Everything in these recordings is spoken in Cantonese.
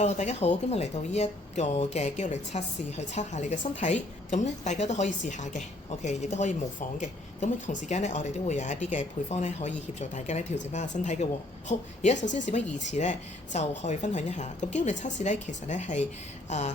Hello，大家好，今日嚟到呢一個嘅肌肉力測試，去測下你嘅身體。咁咧，大家都可以試下嘅，OK，亦都可以模仿嘅。咁同時間咧，我哋都會有一啲嘅配方咧，可以協助大家咧調整翻個身體嘅喎。好，而家首先事不宜遲咧，就去分享一下。咁肌肉力測試咧，其實咧係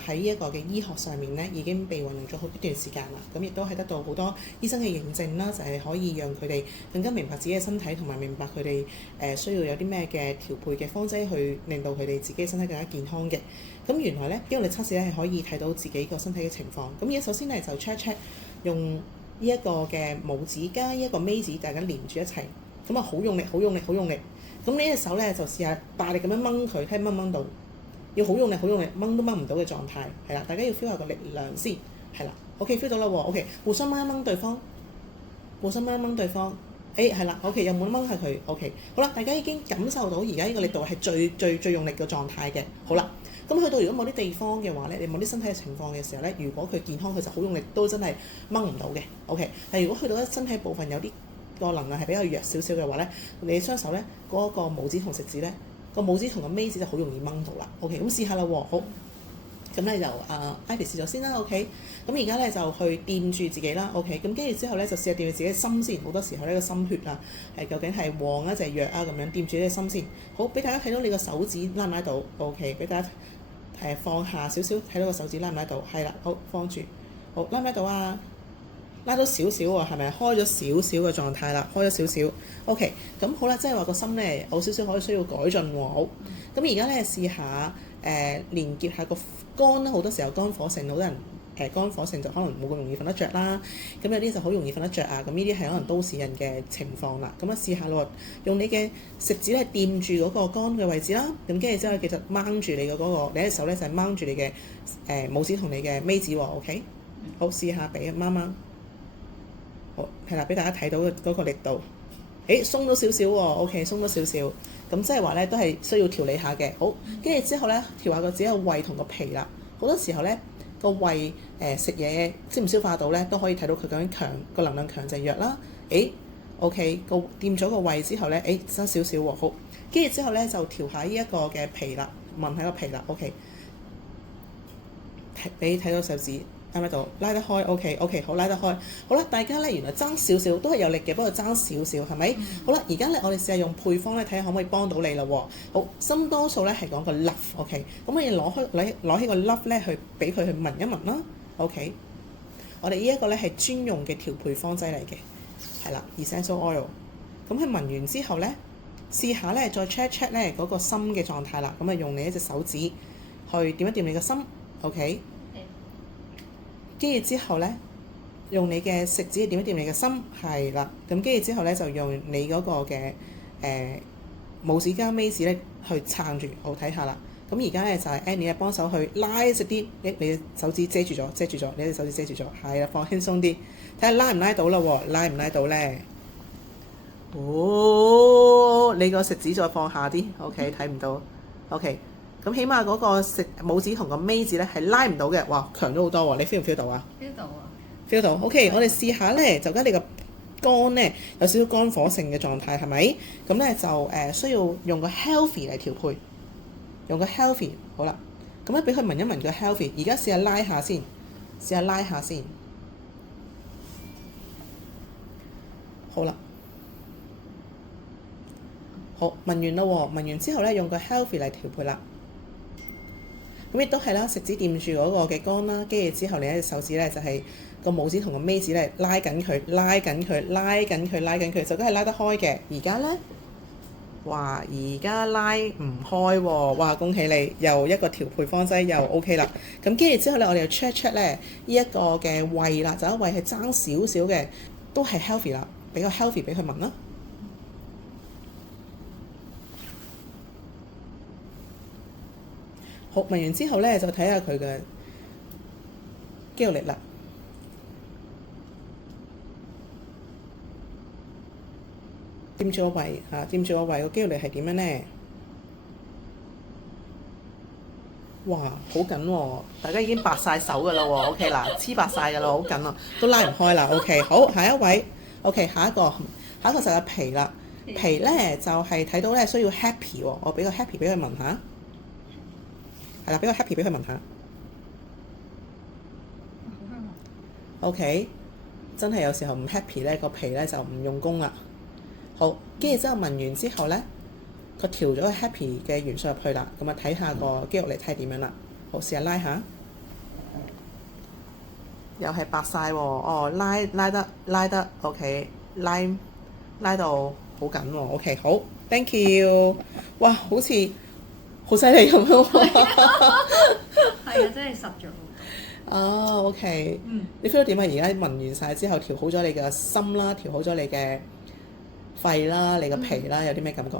喺一個嘅醫學上面咧，已經被運用咗好一段時間啦。咁亦都係得到好多醫生嘅認證啦，就係可以讓佢哋更加明白自己嘅身體，同埋明白佢哋需要有啲咩嘅調配嘅方劑，去令到佢哋自己身體更加健康嘅。咁原來咧，肌肉力測試咧係可以睇到自己個身體嘅情況。咁而家首先咧就 check 用呢一個嘅拇指加一個尾指，大家連住一齊，咁啊好用力，好用力，好用力。咁呢隻手咧就試下大力咁樣掹佢，睇掹唔掹到。要好用力，好用力，掹都掹唔到嘅狀態，係啦。大家要 feel 下個力量先，係啦。OK feel 到啦喎 ，OK 互相掹一掹對方，互相掹一掹對方。係啦 ，OK 有冇掹下佢 ？OK 好啦，大家已經感受到而家呢個力度係最用力嘅狀態嘅。好啦。咁去到如果某啲地方嘅話咧，你某啲身體嘅情況嘅時候咧，如果佢健康，佢就好用力都真係掹唔到嘅。OK，但如果去到一身體部分有啲個能量係比較弱少少嘅話咧，你雙手咧嗰個拇指同食指咧，個拇指同個尾指就好容易掹到啦。OK，咁試下啦喎，好。咁咧就Ivy 試咗先啦 ，OK。咁而家咧就去掂住自己啦 ，OK。咁跟住之後咧就試下掂住自己嘅心先。好多時候呢個心血啊，究竟係旺啊定係弱啊咁樣掂住呢個心先。好，俾大家睇到你個手指拉唔拉到 ，OK。俾大家放下少少，睇到個手指拉唔拉到，係啦，好放住。好，拉唔拉到啊？拉到少少喎，係咪開咗少少嘅狀態啦？開咗少少 ，OK。咁好啦，即係話個心咧有少少可以需要改進喎。好，咁而家咧試下連結下個肝啦。好多時候肝火盛，好多人肝火盛就可能冇咁容易瞓得着啦。咁有啲就好容易瞓得着啊。咁呢啲係可能都市人嘅情況啦。咁啊試下咯，用你嘅食指咧掂住嗰個肝嘅位置啦。咁跟住之後其實掹住你嘅嗰個，你一隻手咧就係掹住你嘅拇指同你嘅尾指喎。OK，好，試下俾掹掹。好，係啦，俾大家睇到嗰個力度。鬆咗少少喎 ，OK，鬆咗少少。咁即係話咧，都係需要調理下嘅。好，跟住之後咧，調下個自己個胃同個脾啦。好多時候咧，個胃食嘢消唔消化到咧，都可以睇到佢究竟強個能量強定弱啦。OK，掂咗個胃之後咧，增少少喎。好，跟住之後咧就調下呢一個嘅脾啦，聞下個脾啦。OK， 俾睇到手指。喺度拉得開 ，OK， 好拉得開，好啦，大家咧原來爭少少都係有力嘅，不過爭少少係咪？好啦，而家咧我哋試下用配方咧睇下可唔可以幫到你啦喎。好，心多數咧係講個 love，OK， 咁我哋攞起個 love 咧去俾佢去聞一聞啦 ，OK。我哋呢一個咧係專用嘅調配方劑嚟嘅，係啦 ，essential oil。咁佢聞完之後咧，試下咧再 check 咧嗰個心嘅狀態啦。咁啊用你一隻手指去掂一掂你個心 ，OK。跟住之後咧，用你嘅食指掂一掂你嘅心，係啦。咁跟住之後咧，就用你嗰個嘅拇指加尾指咧去撐住，好睇下啦。咁而家咧就係 Annie 幫手去拉直啲，你嘅手指遮住咗，你隻手指遮住咗，係啦，放輕鬆啲，睇下拉唔拉到啦喎，拉唔拉到咧？你個食指再放下啲 ，OK， 睇唔到 ，OK。咁起碼嗰個拇指同個尾指咧係拉唔到嘅，哇，強咗好多喎！你 feel 唔 feel 到啊 feel 到啊 ，feel 到。OK， 我哋試下咧，就而家你個肝咧有少少肝火盛嘅狀態係咪？咁咧就需要用個 healthy 嚟調配，用個 healthy 好啦。咁咧俾佢聞一聞個 healthy， 而家試下拉下先，好啦，好聞完啦喎，聞完之後咧用個 healthy 嚟調配啦。咁亦都係啦，食指掂住嗰個嘅肝啦，跟住之後你一隻手指咧就係個拇指同個尾指咧拉緊佢，就梗係拉得開嘅。而家咧，哇！而家拉唔開喎，哇！恭喜你，又一個調配方劑又 OK 啦。咁跟住之後咧，我哋就 check 咧呢一個嘅胃啦，就一胃係爭少少嘅，都係 healthy 啦，俾個 healthy 俾佢聞啦。好，聞完之後咧，就睇下佢嘅肌肉力啦。掂住個胃嚇，掂住個胃個肌肉力係點樣咧？哇，好緊喎！大家已經白晒手㗎啦喎 ，OK 啦，黐白晒㗎啦，好緊啊，都拉唔開啦 ，OK。好，下一位 ，OK，下一個就係脾啦。脾咧就係睇到咧需要 happy 喎，我俾個 happy 俾佢聞下。係啦，俾個 happy 俾佢聞下。好香啊！ OK， 真係有時候唔 happy 咧，個皮咧就唔用功啦。好，跟住之後聞完之後咧，佢調咗個 happy 嘅元素入去啦，咁啊睇下個肌肉嚟睇點樣啦。好，試下拉下，又係白晒喎。哦，拉得 OK， 拉到好緊喎。OK， 好 ，thank you。哇，好似好犀利咁樣喎。係啊，真係實咗好多。哦，OK，你 feel 到點啊？而家聞完晒之後，調好咗你嘅心啦，調好咗你嘅肺啦，你嘅皮啦，有啲咩感覺？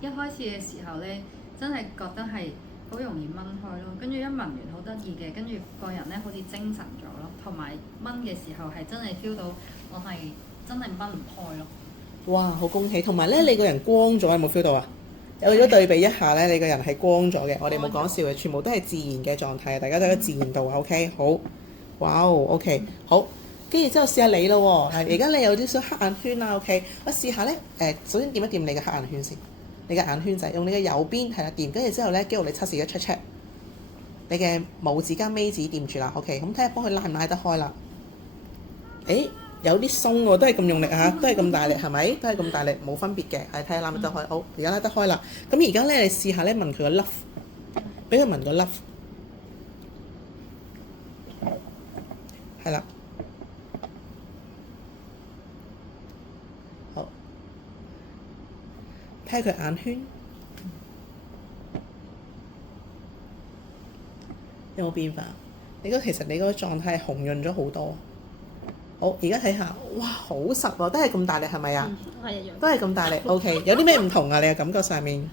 一開始嘅時候咧，真係覺得係好容易掹開咯，跟住一聞完好得意嘅，跟住個人咧好似精神咗咯，同埋掹嘅時候係真係 feel 到我係真係掹唔開咯。哇！好恭喜，同埋咧你個人光咗，有冇 feel 到啊？有咗對比一下咧，你個人係光咗嘅。我哋冇講笑嘅，全部都係自然嘅狀態，大家都喺自然度啊。OK， 好，哇哦 ，OK， 好，跟住之後試下你咯喎。而家你有啲少黑眼圈啦。OK， 我試下咧首先掂一掂你嘅黑眼圈先，你嘅眼圈仔用你嘅右邊係啦掂，跟住之後咧肌肉你測試一 check， 你嘅拇指加尾指掂住啦。OK， 咁睇下幫佢拉唔拉得開啦。有啲鬆喎，都係咁用力啊，都係咁大力係咪？都係咁大力，冇分別嘅，係睇下拉唔拉得開。好，而家拉得開啦。咁而家咧，你試下咧聞佢個粒，俾佢聞個粒，係啦。好，睇下佢眼圈有冇變化？其實你嗰個狀態紅潤咗好多。好，而家睇下，哇，好實喎，都係咁大力係咪啊？係一樣。都係咁大力。OK， 有啲咩唔同啊？你嘅感覺上面？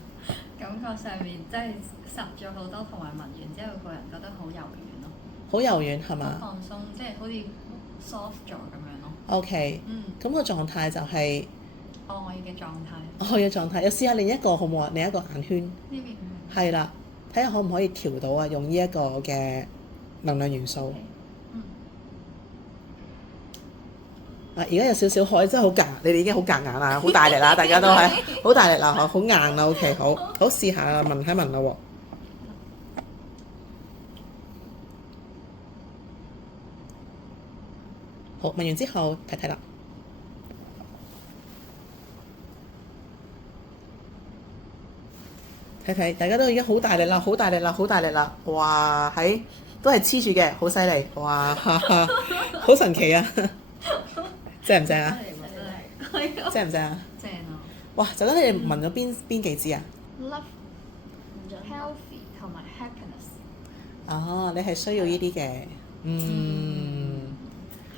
感覺上面真係實咗好多，同埋聞完之後個人覺得好柔軟咯。好柔軟係嘛？放鬆，即係好似 soft 咗咁樣咯。OK，咁個狀態就係愛嘅狀態。愛嘅狀態。又試下另一個好唔好啊？另一個眼圈。呢邊係啦，睇下可唔可以調到啊？用呢一個嘅能量元素。而家有少少海，真係好夾，你哋已經好夾硬啦，好大力啦，大家都係好大力啦，好硬啦。OK， 好試下啦，聞下聞啦喎。好，聞完之後睇睇啦。睇睇，大家都已經好大力啦，好大力啦，好大力啦！哇，都係黐住嘅，好犀利！哇，好神奇啊！正唔正啊？正唔正啊？正啊！哇！就咁你哋聞咗邊幾支啊 ？Love, healthy 同埋 happiness。你係需要呢啲嘅，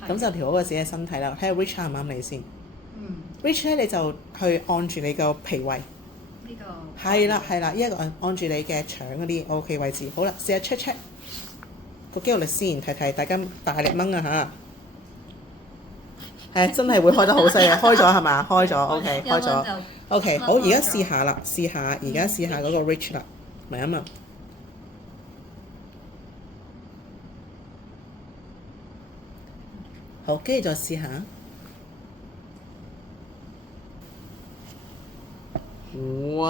咁就調好個自己嘅身體啦。睇下 Rich 啱唔啱你先。Rich 咧你就去按住你個脾胃。呢個。係啦，呢一個按住你嘅腸嗰啲 OK 位置。好啦，試下 check 個肌肉力先，睇睇大家大力掹啊嚇！真係會開得好犀利，開咗係嘛？開咗 OK， 開咗 OK， 好，而家試下啦，而家試下嗰個 Rich 啦，聞一聞。好，跟住再試下。哇，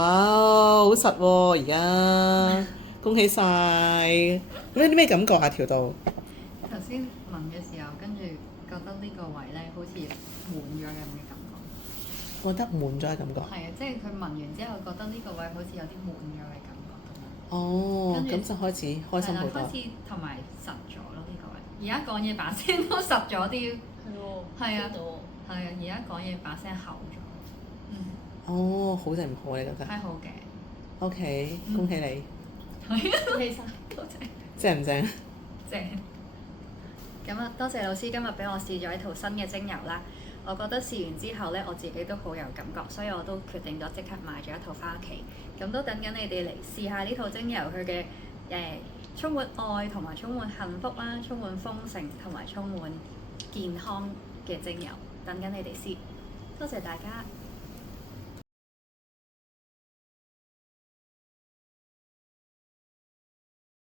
好實喎！而家恭喜晒！咁有啲咩感覺啊？調到頭先聞嘅時候，跟住覺得呢個位咧好似滿咗咁嘅感覺。覺得滿咗嘅感覺。係啊，即係佢聞完之後，覺得呢個位好似有啲滿咗嘅感覺咁樣。哦，咁就開始開心好多。開始同埋實咗咯呢個位。而家講嘢把聲都實咗啲。係喎。係啊。係啊，而家講嘢把聲厚咗。好定唔好你覺得？係好嘅。OK，恭喜你。係啊，恭喜晒，多謝。正唔正？正。咁啊，多謝老師今日俾我試咗一套新嘅精油啦。我覺得試完之後咧，我自己都好有感覺，所以我都決定咗即刻買咗一套返屋企。咁都等緊你哋嚟試下呢套精油，佢嘅充滿愛同埋充滿幸福啦，充滿豐盛同埋充滿健康嘅精油，等緊你哋試。多謝大家。